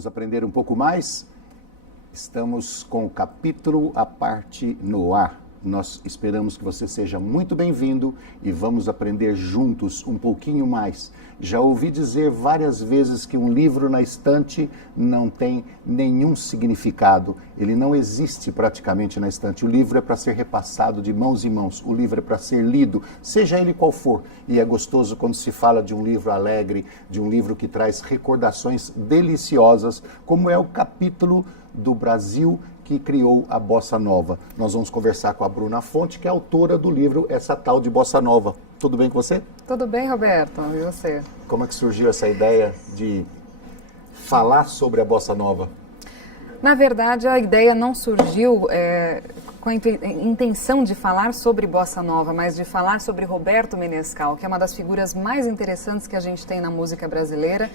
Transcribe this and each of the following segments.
Vamos aprender um pouco mais? Estamos com o capítulo à parte no ar. Nós esperamos que você seja muito bem-vindo e vamos aprender juntos um pouquinho mais. Já ouvi dizer várias vezes que um livro na estante não tem nenhum significado. Ele não existe praticamente na estante. O livro é para ser repassado de mãos em mãos. O livro é para ser lido, seja ele qual for. E é gostoso quando se fala de um livro alegre, de um livro que traz recordações deliciosas, como é o capítulo do Brasil que criou a Bossa Nova. Nós vamos conversar com a Bruna Fonte, que é autora do livro Essa Tal de Bossa Nova. Tudo bem com você? Tudo bem, Roberto. E você? Como é que surgiu essa ideia de falar sobre a Bossa Nova? Na verdade, a ideia não surgiu com a intenção de falar sobre Bossa Nova, mas de falar sobre Roberto Menescal, que é uma das figuras mais interessantes que a gente tem na música brasileira,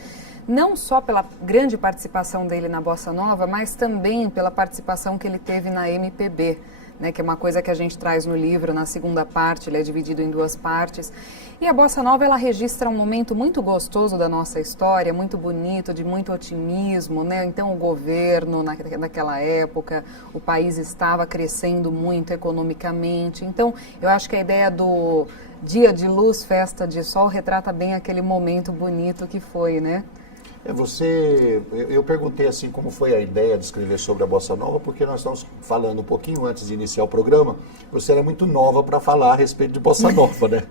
não só pela grande participação dele na Bossa Nova, mas também pela participação que ele teve na MPB, né, que é uma coisa que a gente traz no livro, na segunda parte, ele é dividido em duas partes. E a Bossa Nova, ela registra um momento muito gostoso da nossa história, muito bonito, de muito otimismo, né? Então o governo, naquela época, o país estava crescendo muito economicamente. Então eu acho que a ideia do dia de luz, festa de sol, retrata bem aquele momento bonito que foi, né? Eu perguntei assim como foi a ideia de escrever sobre a Bossa Nova, porque nós estamos falando um pouquinho antes de iniciar o programa, você era muito nova para falar a respeito de Bossa Nova, né?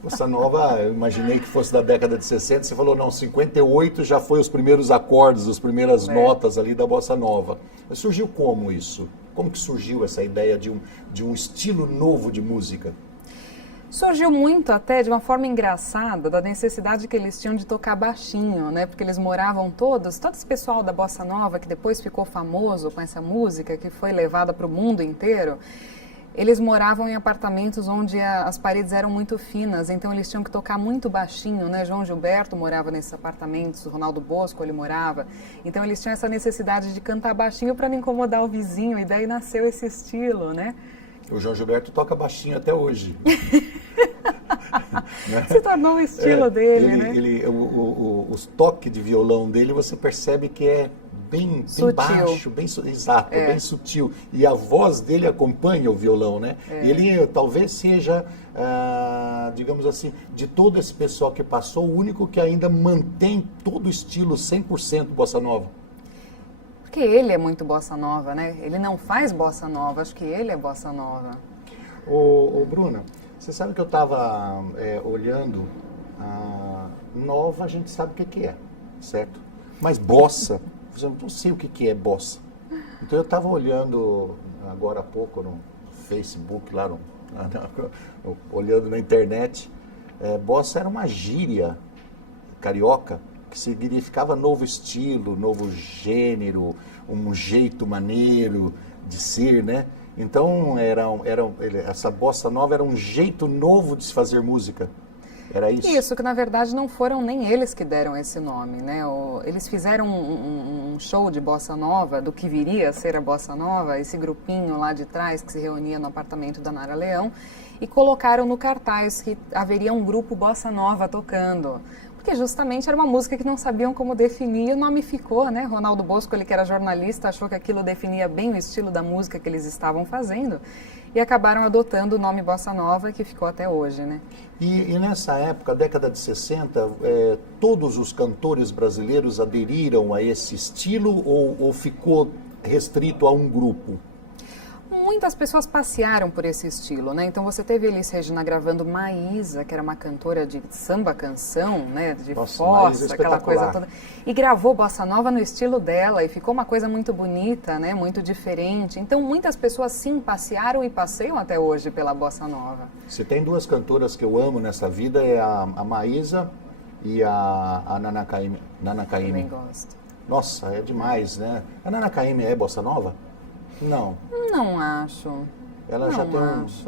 Bossa Nova, eu imaginei que fosse da década de 60, você falou, não, 58 já foi os primeiros acordes, as primeiras notas ali da Bossa Nova. Mas surgiu como isso? Como que surgiu essa ideia de um estilo novo de música? Surgiu muito até de uma forma engraçada da necessidade que eles tinham de tocar baixinho, né? Porque eles moravam todo esse pessoal da Bossa Nova que depois ficou famoso com essa música, que foi levada para o mundo inteiro, eles moravam em apartamentos onde as paredes eram muito finas, então eles tinham que tocar muito baixinho, né? João Gilberto morava nesses apartamentos, o Ronaldo Bosco ele morava, então eles tinham essa necessidade de cantar baixinho para não incomodar o vizinho, e daí nasceu esse estilo, né? O João Gilberto toca baixinho até hoje. Se tornou o estilo dele, né? Os toques de violão dele, você percebe que é bem baixo, exato, bem sutil. E a voz dele acompanha o violão, né? E ele talvez seja, digamos assim, de todo esse pessoal que passou, o único que ainda mantém todo o estilo 100% Bossa Nova. Porque ele é muito Bossa Nova, né? Ele não faz Bossa Nova, acho que ele é Bossa Nova. Ô Bruna, você sabe que eu estava olhando, Nova a gente sabe o que é, certo? Mas Bossa, eu não sei o que é Bossa. Então eu estava olhando agora há pouco no Facebook, olhando na internet, Bossa era uma gíria carioca, que significava novo estilo, novo gênero, um jeito maneiro de ser, né? Então, essa Bossa Nova era um jeito novo de se fazer música. Era isso? Isso, que na verdade não foram nem eles que deram esse nome, né? Eles fizeram um show de Bossa Nova, do que viria a ser a Bossa Nova, esse grupinho lá de trás que se reunia no apartamento da Nara Leão, e colocaram no cartaz que haveria um grupo Bossa Nova tocando. Porque justamente era uma música que não sabiam como definir, e o nome ficou, né? Ronaldo Bosco, ele que era jornalista, achou que aquilo definia bem o estilo da música que eles estavam fazendo e acabaram adotando o nome Bossa Nova, que ficou até hoje, né? E nessa época, década de 60, todos os cantores brasileiros aderiram a esse estilo ou ficou restrito a um grupo? Muitas pessoas passearam por esse estilo, né? Então você teve Elis Regina gravando Maísa, que era uma cantora de samba canção, né? De fossa, aquela coisa toda. E gravou Bossa Nova no estilo dela e ficou uma coisa muito bonita, né? Muito diferente. Então muitas pessoas sim passearam e passeiam até hoje pela Bossa Nova. Se tem duas cantoras que eu amo nessa vida, é a Maísa e a Nana Caymmi. Também gosto. Nossa, é demais, né? A Nana Caymmi é Bossa Nova? Não. Não acho. Ela já tem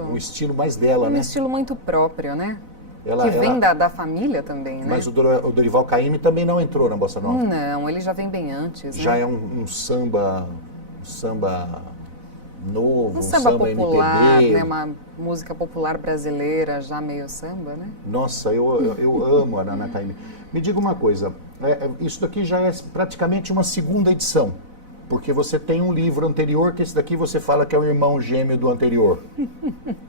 um estilo mais dela, né? Um estilo muito próprio, né? Que vem da família também, né? Mas o Dorival Caymmi também não entrou na Bossa Nova? Não, ele já vem bem antes, Já né? é um samba novo, Um samba popular, MPB. né? Uma música popular brasileira, já meio samba, né? Nossa, eu amo a Nana Caymmi. Me diga uma coisa, isso daqui já é praticamente uma segunda edição, porque você tem um livro anterior, que esse daqui você fala que é o irmão gêmeo do anterior,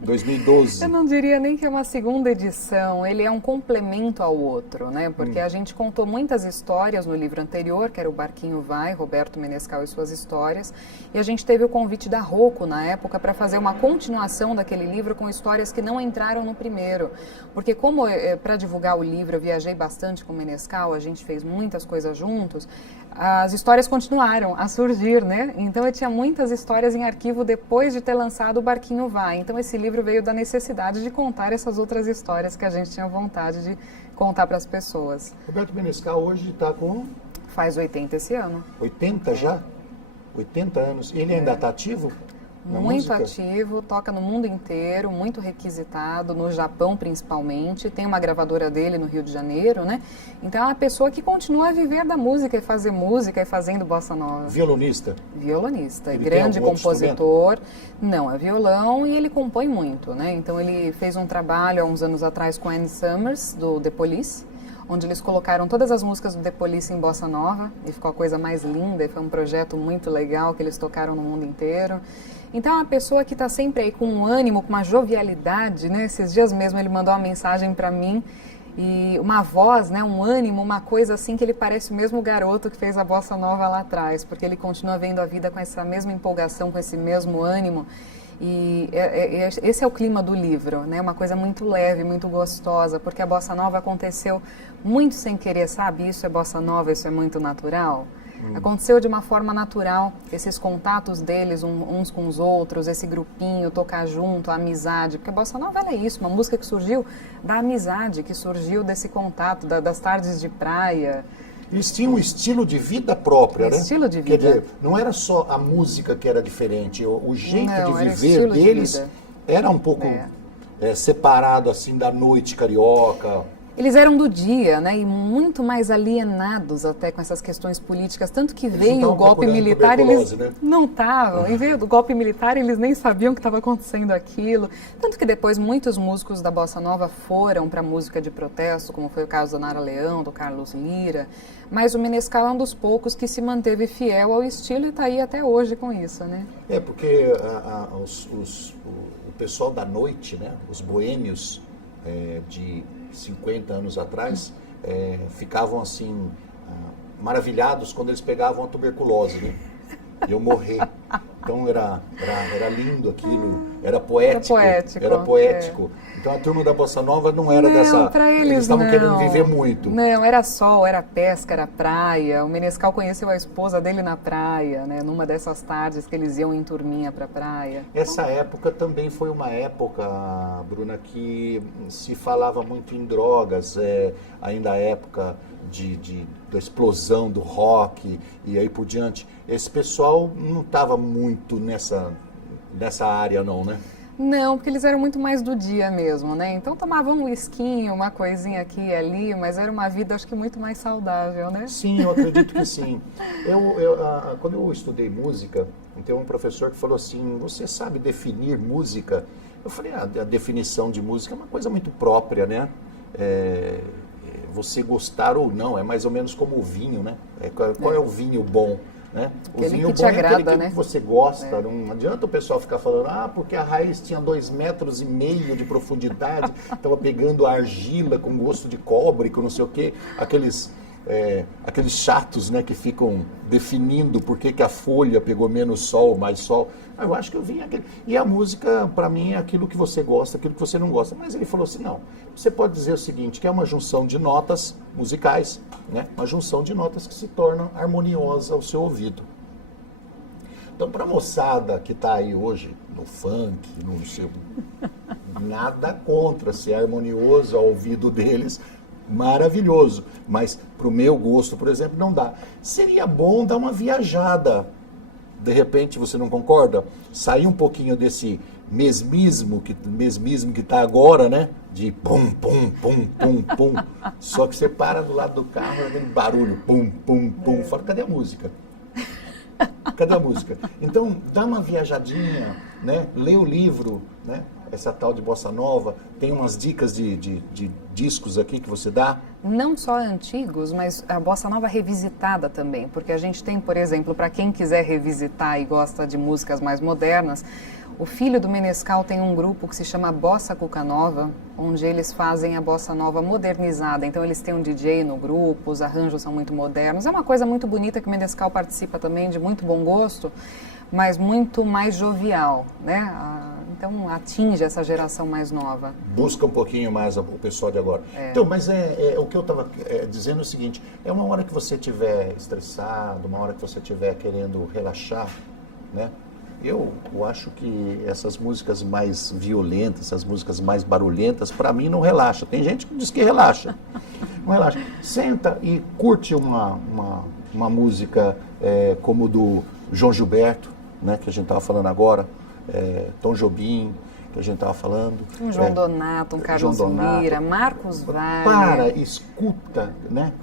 2012. Eu não diria nem que é uma segunda edição, ele é um complemento ao outro, né? Porque a gente contou muitas histórias no livro anterior, que era o Barquinho Vai, Roberto Menescal e suas histórias, e a gente teve o convite da Rocco na época para fazer uma continuação daquele livro com histórias que não entraram no primeiro. Porque como para divulgar o livro eu viajei bastante com o Menescal, a gente fez muitas coisas juntos, as histórias continuaram a surgir, né? Então eu tinha muitas histórias em arquivo depois de ter lançado o Barquinho Vai. Então esse livro veio da necessidade de contar essas outras histórias que a gente tinha vontade de contar para as pessoas. Roberto Menescal hoje está com Faz 80 esse ano. 80 já? 80 anos. E ele ainda está ativo? Na Muito música? ativo, toca no mundo inteiro, muito requisitado, no Japão principalmente. Tem uma gravadora dele no Rio de Janeiro, né? Então é uma pessoa que continua a viver da música e fazer música e fazendo bossa nova. Violonista? Violonista, Ele grande tem algum outro compositor. Não, é violão e ele compõe muito, né? Então ele fez um trabalho há uns anos atrás com Ann Summers, do The Police, onde eles colocaram todas as músicas do The Police em bossa nova e ficou a coisa mais linda e foi um projeto muito legal que eles tocaram no mundo inteiro. Então é uma pessoa que está sempre aí com um ânimo, com uma jovialidade, né? Esses dias mesmo ele mandou uma mensagem para mim e uma voz, né? Um ânimo, uma coisa assim que ele parece o mesmo garoto que fez a bossa nova lá atrás, porque ele continua vendo a vida com essa mesma empolgação, com esse mesmo ânimo. E esse é o clima do livro, né? Uma coisa muito leve, muito gostosa, porque a bossa nova aconteceu muito sem querer, sabe? Isso é bossa nova, isso é muito natural. Aconteceu de uma forma natural, esses contatos deles uns com os outros, esse grupinho, tocar junto, a amizade, porque a bossa nova é isso, uma música que surgiu da amizade, que surgiu desse contato, das tardes de praia. Eles tinham um estilo de vida próprio, né? Estilo de vida. Quer dizer, não era só a música que era diferente, o jeito Não, de era viver estilo de deles vida. era um pouco separado assim da noite carioca. Eles eram do dia, né, e muito mais alienados até com essas questões políticas, tanto que veio não o golpe procurando militar, eles tuberculose, né? não estavam, e veio do golpe militar, eles nem sabiam que estava acontecendo aquilo, tanto que depois muitos músicos da Bossa Nova foram para música de protesto, como foi o caso da Nara Leão, do Carlos Lira, mas o Menescal é um dos poucos que se manteve fiel ao estilo e está aí até hoje com isso, né? É, porque o pessoal da noite, né, os boêmios de 50 anos atrás, ficavam assim, maravilhados quando eles pegavam a tuberculose, né? E eu morrer. Então era lindo aquilo, era poético. Era poético. Então a turma da Bossa Nova não era dessa... Pra eles estavam não. querendo viver muito. Não, era sol, era pesca, era praia. O Menescal conheceu a esposa dele na praia, né? Numa dessas tardes que eles iam em turminha pra praia. Essa época também foi uma época, Bruna, que se falava muito em drogas, ainda a época da explosão do rock e aí por diante. Esse pessoal não estava muito nessa área não, né? Não, porque eles eram muito mais do dia mesmo, né? Então tomavam um whiskinho, uma coisinha aqui e ali, mas era uma vida acho que muito mais saudável, né? Sim, eu acredito que sim. Quando eu estudei música, tem um professor que falou assim, você sabe definir música? Eu falei, a definição de música é uma coisa muito própria, né? Você gostar ou não, é mais ou menos como o vinho, né? Qual é o vinho bom? Né? O Aquele vinho que te bom agrada, é aquele né? que você gosta, não adianta o pessoal ficar falando, porque a raiz tinha 2,5 metros de profundidade, estava pegando a argila com gosto de cobre, com não sei o quê, aqueles chatos, né, que ficam definindo por que a folha pegou menos sol, mais sol. Eu acho que eu vim aquele... E a música, para mim, é aquilo que você gosta, aquilo que você não gosta. Mas ele falou assim, não, você pode dizer o seguinte, que é uma junção de notas musicais, né? Uma junção de notas que se torna harmoniosa ao seu ouvido. Então, para a moçada que está aí hoje, no funk, no seu... nada contra ser harmonioso ao ouvido deles, maravilhoso, mas para o meu gosto, por exemplo, não dá. Seria bom dar uma viajada, de repente, você não concorda? Sair um pouquinho desse mesmismo que está agora, né? De pum, pum, pum, pum, pum. Só que você para do lado do carro, aquele barulho, pum, pum, pum. Fala, cadê a música? Cadê a música? Então, dá uma viajadinha, né? Lê o livro, né? Essa tal de Bossa Nova. Tem umas dicas de discos aqui que você dá? Não só antigos, mas a Bossa Nova revisitada também. Porque a gente tem, por exemplo, para quem quiser revisitar e gosta de músicas mais modernas, o filho do Menescal tem um grupo que se chama Bossa Cuca Nova, onde eles fazem a Bossa Nova modernizada. Então eles têm um DJ no grupo, os arranjos são muito modernos. É uma coisa muito bonita que o Menescal participa também, de muito bom gosto, mas muito mais jovial, né? Então atinge essa geração mais nova. Busca um pouquinho mais o pessoal de agora. Então, mas o que eu estava dizendo é o seguinte, é uma hora que você estiver estressado, uma hora que você estiver querendo relaxar, né? Eu acho que essas músicas mais violentas, essas músicas mais barulhentas, para mim não relaxa. Tem gente que diz que relaxa. Não relaxa. Senta e curte uma música como do João Gilberto, né, que a gente estava falando agora, Tom Jobim, que a gente estava falando. Um João Donato, um Carlos Lira, Marcos Valle. Para, escuta, né?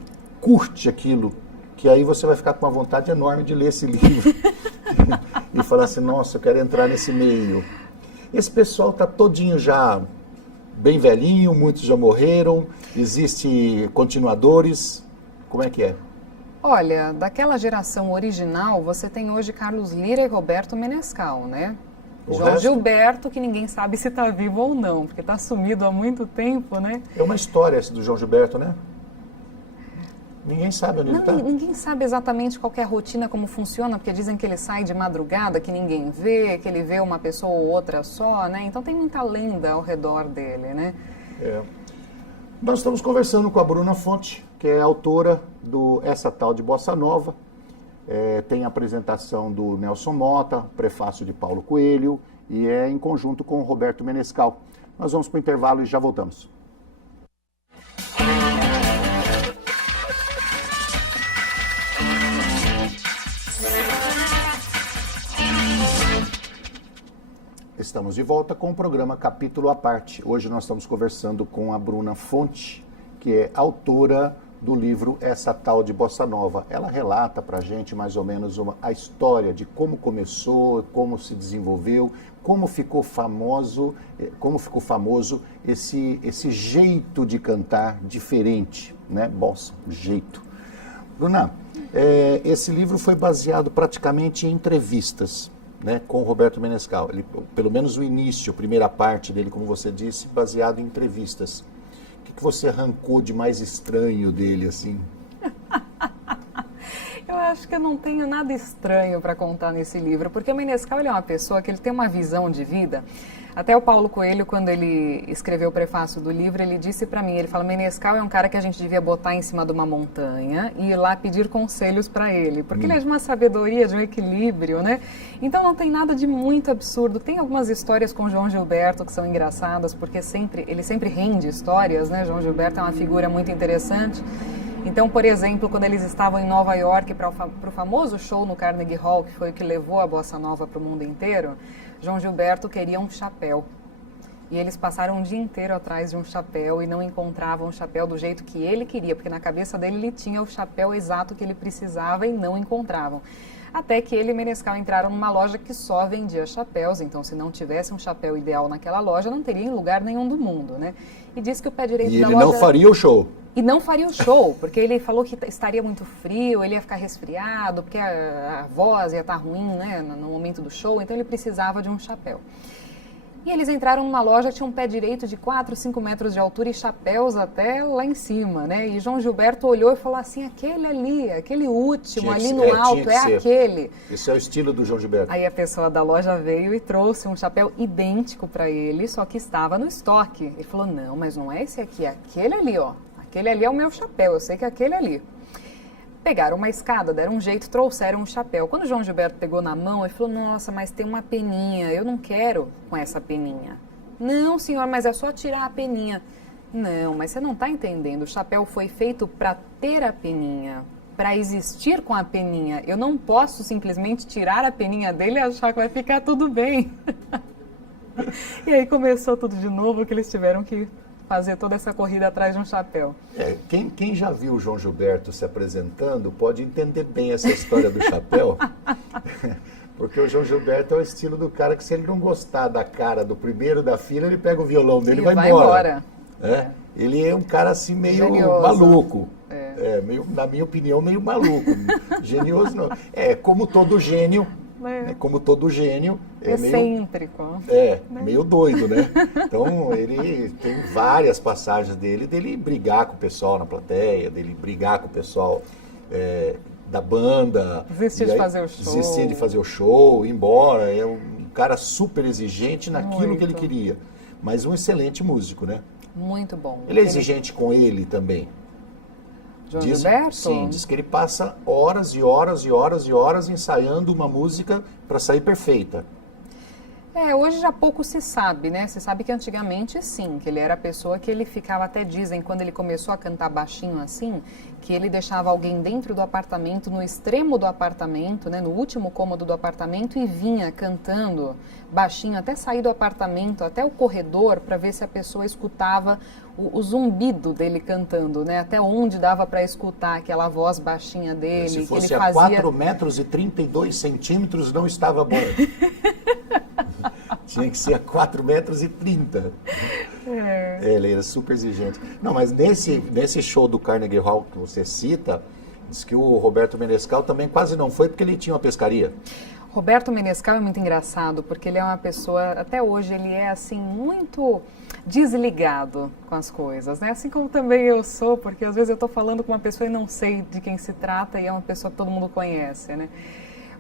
Curte aquilo, que aí você vai ficar com uma vontade enorme de ler esse livro. E falar assim, nossa, eu quero entrar nesse meio. Esse pessoal está todinho já bem velhinho, muitos já morreram, existem continuadores, como é que é? Olha, daquela geração original, você tem hoje Carlos Lira e Roberto Menescal, né? João Gilberto, que ninguém sabe se está vivo ou não, porque está sumido há muito tempo, né? É uma história essa do João Gilberto, né? Ninguém sabe onde ele está. Ninguém sabe exatamente qual é a rotina, como funciona, porque dizem que ele sai de madrugada, que ninguém vê, que ele vê uma pessoa ou outra só, né? Então tem muita lenda ao redor dele, né? Nós estamos conversando com a Bruna Fonte, que é autora do Essa Tal de Bossa Nova. Tem a apresentação do Nelson Mota, prefácio de Paulo Coelho, e é em conjunto com o Roberto Menescal. Nós vamos para o intervalo e já voltamos. Estamos de volta com o programa Capítulo à Parte. Hoje nós estamos conversando com a Bruna Fonte, que é autora do livro Essa Tal de Bossa Nova. Ela relata para a gente mais ou menos a história de como começou, como se desenvolveu, como ficou famoso esse jeito de cantar diferente, né? Bossa, jeito. Bruna, esse livro foi baseado praticamente em entrevistas, né, com o Roberto Menescal. Ele, pelo menos o início, a primeira parte dele, como você disse, baseado em entrevistas. O que você arrancou de mais estranho dele, assim? Eu acho que eu não tenho nada estranho para contar nesse livro, porque o Menescal ele é uma pessoa que ele tem uma visão de vida. Até o Paulo Coelho, quando ele escreveu o prefácio do livro, ele disse para mim, ele fala, Menescal é um cara que a gente devia botar em cima de uma montanha e ir lá pedir conselhos para ele, porque ele é de uma sabedoria, de um equilíbrio, né? Então não tem nada de muito absurdo. Tem algumas histórias com João Gilberto que são engraçadas, porque ele sempre rende histórias, né? João Gilberto é uma figura muito interessante. Então, por exemplo, quando eles estavam em Nova York para o famoso show no Carnegie Hall, que foi o que levou a Bossa Nova para o mundo inteiro, João Gilberto queria um chapéu. E eles passaram um dia inteiro atrás de um chapéu e não encontravam o chapéu do jeito que ele queria, porque na cabeça dele ele tinha o chapéu exato que ele precisava e não encontravam. Até que ele e Menescal entraram numa loja que só vendia chapéus, então se não tivesse um chapéu ideal naquela loja, não teria em lugar nenhum do mundo, né? E disse que o pé direito da loja... E ele não faria o show. E não faria o show, porque ele falou que estaria muito frio, ele ia ficar resfriado, porque a voz ia estar ruim, né, no momento do show, então ele precisava de um chapéu. E eles entraram numa loja que tinha um pé direito de 4, 5 metros de altura e chapéus até lá em cima, né? E João Gilberto olhou e falou assim, aquele ali, aquele último ali no alto, é aquele. Esse é o estilo do João Gilberto. Aí a pessoa da loja veio e trouxe um chapéu idêntico para ele, só que estava no estoque. Ele falou, não, mas não é esse aqui, é aquele ali, ó. Aquele ali é o meu chapéu, eu sei que é aquele ali. Pegaram uma escada, deram um jeito, trouxeram um chapéu. Quando o João Gilberto pegou na mão, ele falou, nossa, mas tem uma peninha, eu não quero com essa peninha. Não, senhor, mas é só tirar a peninha. Não, mas você não está entendendo, o chapéu foi feito para ter a peninha, para existir com a peninha. Eu não posso simplesmente tirar a peninha dele e achar que vai ficar tudo bem. E aí começou tudo de novo, que eles tiveram que fazer toda essa corrida atrás de um chapéu. Quem já viu o João Gilberto se apresentando pode entender bem essa história do chapéu, Porque o João Gilberto é o estilo do cara que, se ele não gostar da cara do primeiro da fila, ele pega o violão dele e vai embora. Ele é um cara assim meio genioso, maluco. Meio, na minha opinião, meio maluco. Genioso não. É como todo gênio. Como todo gênio. Excêntrico. Meio doido, né? Então, ele tem várias passagens dele brigar com o pessoal na plateia, dele brigar com o pessoal da banda. Desistir de fazer o show. Desistir de fazer o show, ir embora. É um cara super exigente naquilo que ele queria. Mas um excelente músico, né? Muito bom. Ele é exigente com ele também. João Gilberto? Sim, diz que ele passa horas e horas e horas e horas ensaiando uma música para sair perfeita. Hoje já pouco se sabe, né? Se sabe que antigamente sim, que ele era a pessoa que ele ficava, até dizem, quando ele começou a cantar baixinho assim, que ele deixava alguém dentro do apartamento, no extremo do apartamento, né, no último cômodo do apartamento, e vinha cantando baixinho até sair do apartamento, até o corredor, para ver se a pessoa escutava o zumbido dele cantando, né? Até onde dava para escutar aquela voz baixinha dele. Se fosse que ele a fazia... 4 metros e 32 centímetros não estava bom. Tinha que ser a 4 metros e 30. Ele era super exigente. Não, mas nesse show do Carnegie Hall que você cita, diz que o Roberto Menescal também quase não foi porque ele tinha uma pescaria. Roberto Menescal é muito engraçado, porque ele é uma pessoa, até hoje, ele é assim, muito desligado com as coisas, né? Assim como também eu sou, porque às vezes eu estou falando com uma pessoa e não sei de quem se trata, e é uma pessoa que todo mundo conhece, né?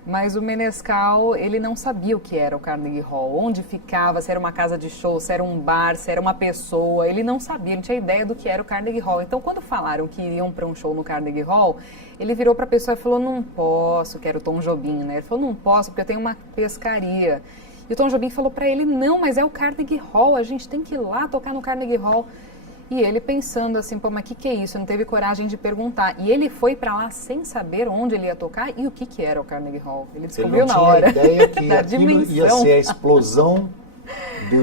Mas o Menescal, ele não sabia o que era o Carnegie Hall, onde ficava, se era uma casa de show, se era um bar, se era uma pessoa, ele não sabia, ele não tinha ideia do que era o Carnegie Hall. Então, quando falaram que iriam para um show no Carnegie Hall, ele virou para a pessoa e falou, não posso, que era o Tom Jobim, né? Ele falou, não posso, porque eu tenho uma pescaria. E o Tom Jobim falou para ele, não, mas é o Carnegie Hall, a gente tem que ir lá tocar no Carnegie Hall. E ele pensando assim, pô, mas o que é isso? Não teve coragem de perguntar. E ele foi para lá sem saber onde ele ia tocar e o que era o Carnegie Hall. Ele descobriu na hora. Ele não tinha ideia que aquilo ia ser a explosão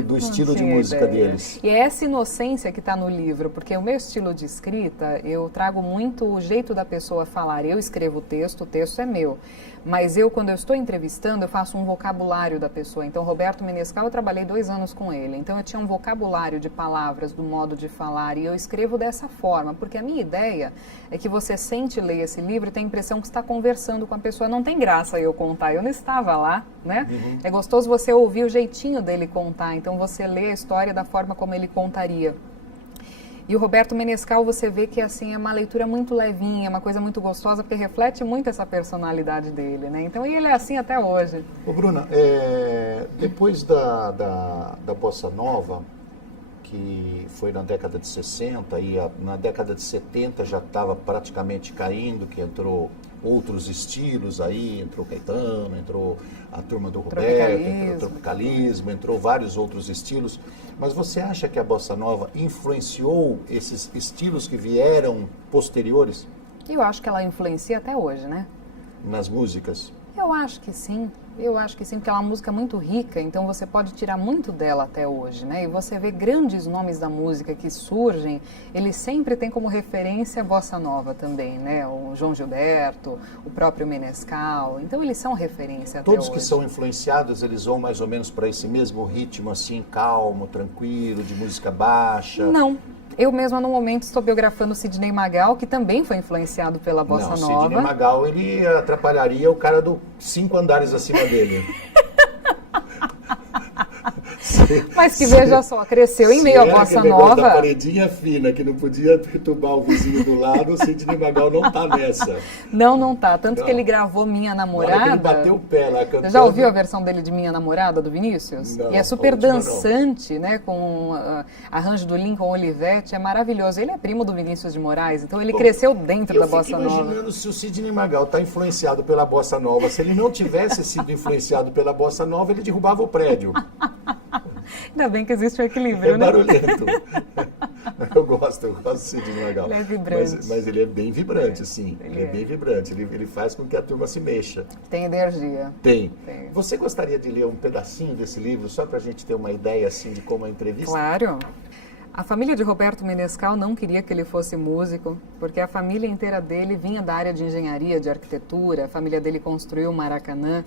do estilo de música deles. E é essa inocência que está no livro, porque o meu estilo de escrita, eu trago muito o jeito da pessoa falar. Eu escrevo o texto é meu. Mas eu, quando eu estou entrevistando, eu faço um vocabulário da pessoa. Então, Roberto Menescal, eu trabalhei 2 anos com ele. Então, eu tinha um vocabulário de palavras, do modo de falar, e eu escrevo dessa forma. Porque a minha ideia é que você sente ler esse livro e tem a impressão que está conversando com a pessoa. Não tem graça eu contar, eu não estava lá, né? É gostoso você ouvir o jeitinho dele contar. Então, você lê a história da forma como ele contaria. E o Roberto Menescal, você vê que assim, é uma leitura muito levinha, uma coisa muito gostosa, porque reflete muito essa personalidade dele, né? Então, ele é assim até hoje. Ô, Bruna, depois da Bossa Nova, que foi na década de 60, e na década de 70 já estava praticamente caindo, que entrou outros estilos aí, entrou Caetano, entrou a turma do Roberto, entrou o tropicalismo, entrou vários outros estilos. Mas você acha que a Bossa Nova influenciou esses estilos que vieram posteriores? Eu acho que ela influencia até hoje, né? Nas músicas? Eu acho que sim, porque é uma música muito rica, então você pode tirar muito dela até hoje, né? E você vê grandes nomes da música que surgem, eles sempre têm como referência a Bossa Nova também, né? O João Gilberto, o próprio Menescal, então eles são referência até hoje. Todos que são influenciados, eles vão mais ou menos para esse mesmo ritmo, assim, calmo, tranquilo, de música baixa? Não. Eu mesma, no momento, estou biografando o Sidney Magal, que também foi influenciado pela Bossa Nova. Sidney Magal, ele atrapalharia o cara do 5 andares acima dele. Mas que veja só, cresceu em meio à Bossa Nova. Da paredinha fina, que não podia perturbar o vizinho do lado, o Sidney Magal não tá nessa. Não tá. Tanto que ele gravou Minha Namorada. Ele bateu o pé lá cantando. Você já ouviu a versão dele de Minha Namorada, do Vinícius? Não, e é super dançante, né? Com arranjo do Lincoln Olivetti, é maravilhoso. Ele é primo do Vinícius de Moraes, então ele cresceu dentro da Bossa Nova. Eu fico imaginando se o Sidney Magal tá influenciado pela Bossa Nova. Se ele não tivesse sido influenciado pela Bossa Nova, ele derrubava o prédio. Ainda bem que existe o equilíbrio, né? É barulhento. Eu gosto do Sidney Magal. Ele é vibrante. Mas ele é bem vibrante, sim. Ele é bem vibrante. Ele faz com que a turma se mexa. Tem energia. Tem. Você gostaria de ler um pedacinho desse livro, só para a gente ter uma ideia assim de como é a entrevista? Claro. A família de Roberto Menescal não queria que ele fosse músico, porque a família inteira dele vinha da área de engenharia, de arquitetura, a família dele construiu o Maracanã.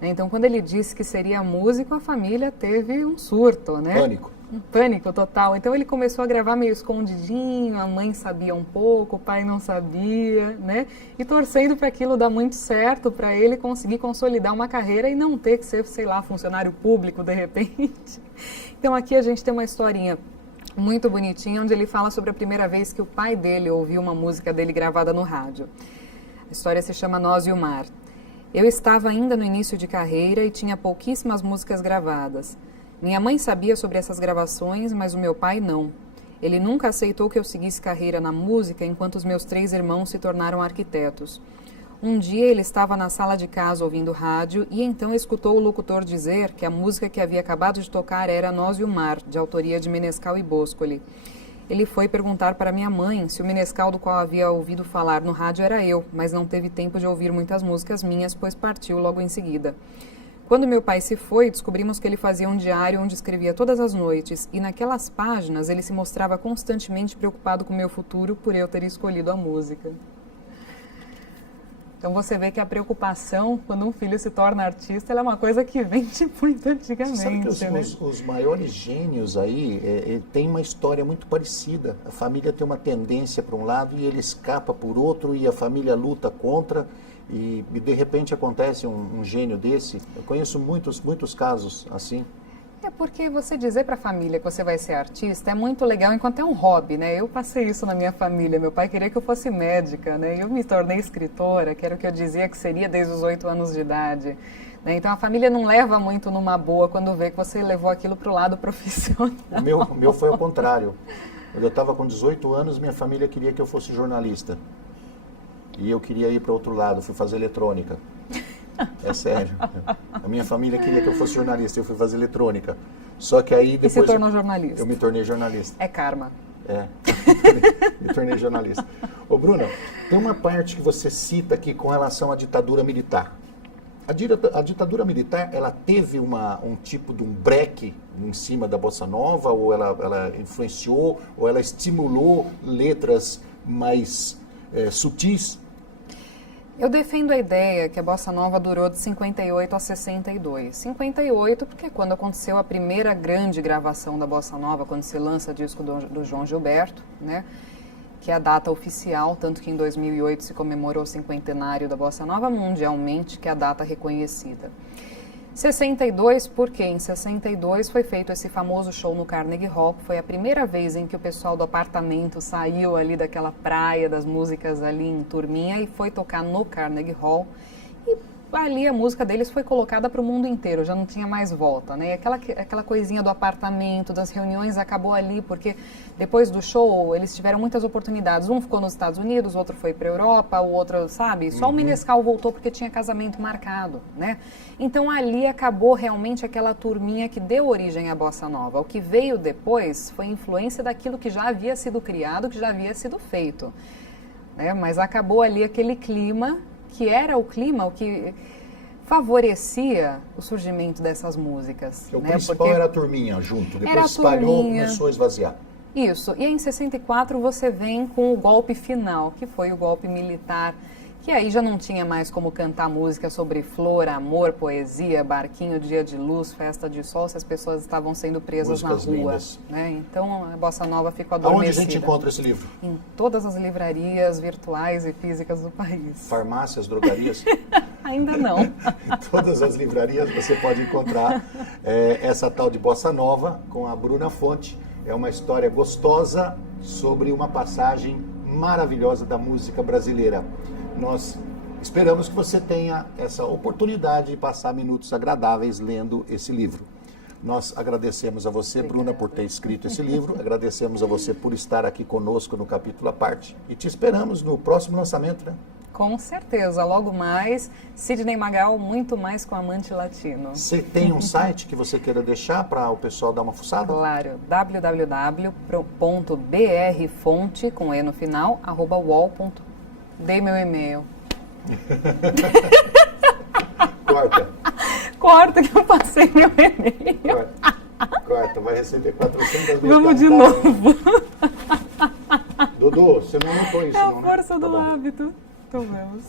Então, quando ele disse que seria músico, a família teve um surto, né? Pânico. Um pânico total. Então, ele começou a gravar meio escondidinho, a mãe sabia um pouco, o pai não sabia, né? E torcendo para aquilo dar muito certo, para ele conseguir consolidar uma carreira e não ter que ser, sei lá, funcionário público de repente. Então, aqui a gente tem uma historinha muito bonitinha, onde ele fala sobre a primeira vez que o pai dele ouviu uma música dele gravada no rádio. A história se chama Nós e o Mar. Eu estava ainda no início de carreira e tinha pouquíssimas músicas gravadas. Minha mãe sabia sobre essas gravações, mas o meu pai não. Ele nunca aceitou que eu seguisse carreira na música enquanto os meus 3 irmãos se tornaram arquitetos. Um dia ele estava na sala de casa ouvindo rádio e então escutou o locutor dizer que a música que havia acabado de tocar era Nós e o Mar, de autoria de Menescal e Boscoli. Ele foi perguntar para minha mãe se o Menescal do qual havia ouvido falar no rádio era eu, mas não teve tempo de ouvir muitas músicas minhas, pois partiu logo em seguida. Quando meu pai se foi, descobrimos que ele fazia um diário onde escrevia todas as noites e naquelas páginas ele se mostrava constantemente preocupado com o meu futuro por eu ter escolhido a música. Então você vê que a preocupação, quando um filho se torna artista, ela é uma coisa que vem de muito antigamente. Sabe que né? os maiores gênios aí têm uma história muito parecida. A família tem uma tendência para um lado e ele escapa por outro e a família luta contra e de repente acontece um gênio desse. Eu conheço muitos casos assim. É porque você dizer para a família que você vai ser artista é muito legal enquanto é um hobby, né? Eu passei isso na minha família. Meu pai queria que eu fosse médica, né? Eu me tornei escritora, que era o que eu dizia que seria desde os 8 anos de idade. Né? Então a família não leva muito numa boa quando vê que você levou aquilo para o lado profissional. O meu foi ao contrário. Quando eu estava com 18 anos, minha família queria que eu fosse jornalista. E eu queria ir para outro lado, fui fazer eletrônica. É sério. A minha família queria que eu fosse jornalista, eu fui fazer eletrônica. Só que aí depois... E se tornou jornalista. Eu me tornei jornalista. É karma. É, me tornei jornalista. Ô Bruna, tem uma parte que você cita aqui com relação à ditadura militar. A ditadura militar, ela teve um tipo de um breque em cima da Bossa Nova, ou ela influenciou, ou ela estimulou letras mais sutis? Eu defendo a ideia que a Bossa Nova durou de 58 a 62. 58 porque é quando aconteceu a primeira grande gravação da Bossa Nova, quando se lança o disco do João Gilberto, né? Que é a data oficial, tanto que em 2008 se comemorou o cinquentenário da Bossa Nova mundialmente, que é a data reconhecida. 62, porque em 62 foi feito esse famoso show no Carnegie Hall, que foi a primeira vez em que o pessoal do apartamento saiu ali daquela praia das músicas ali em turminha e foi tocar no Carnegie Hall. E ali a música deles foi colocada para o mundo inteiro, já não tinha mais volta, né? E aquela coisinha do apartamento, das reuniões, acabou ali, porque depois do show eles tiveram muitas oportunidades. Um ficou nos Estados Unidos, o outro foi para a Europa, o outro, sabe? Só o Menescal voltou porque tinha casamento marcado, né? Então ali acabou realmente aquela turminha que deu origem à Bossa Nova. O que veio depois foi influência daquilo que já havia sido criado, que já havia sido feito, né? Mas acabou ali aquele clima que era o clima, o que favorecia o surgimento dessas músicas. O principal era a turminha junto, depois espalhou, começou a esvaziar. Isso, e em 64 você vem com o golpe final, que foi o golpe militar, que aí já não tinha mais como cantar música sobre flor, amor, poesia, barquinho, dia de luz, festa de sol, se as pessoas estavam sendo presas músicas na rua. Né? Então a Bossa Nova ficou adormecida. Aonde a gente encontra esse livro? Em todas as livrarias virtuais e físicas do país. Farmácias, drogarias? Ainda não. Em todas as livrarias você pode encontrar essa tal de Bossa Nova com a Bruna Fonte. É uma história gostosa sobre uma passagem maravilhosa da música brasileira. Nós esperamos que você tenha essa oportunidade de passar minutos agradáveis lendo esse livro. Nós agradecemos a você, Bruna, por ter escrito esse livro, agradecemos a você por estar aqui conosco no capítulo à parte e te esperamos no próximo lançamento, né? Com certeza, logo mais, Sidney Magal, muito mais com Amante Latino. Você tem um site que você queira deixar para o pessoal dar uma fuçada? Claro, www.brfonte, com E no final, @wall.com. Dei meu e-mail. Corta. Corta que eu passei meu e-mail. Corta. Tu vai receber 400 mil. Vamos de novo. Dudu, você não notou isso, É a não, força né? do Tá bom. hábito. Então vamos.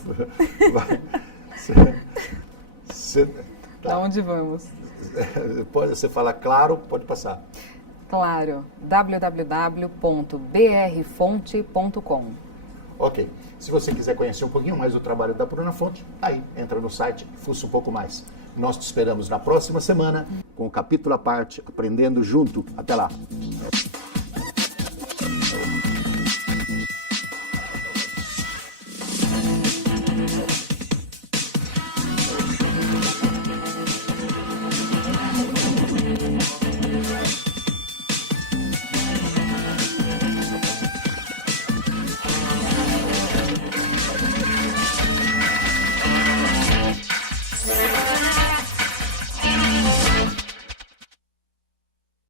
Vai. Tá. Da onde vamos? Pode você falar claro, pode passar. Claro, www.brfonte.com. Ok. Se você quiser conhecer um pouquinho mais do trabalho da Bruna Fonte, aí, entra no site, fuça um pouco mais. Nós te esperamos na próxima semana, com um capítulo à parte, aprendendo junto. Até lá.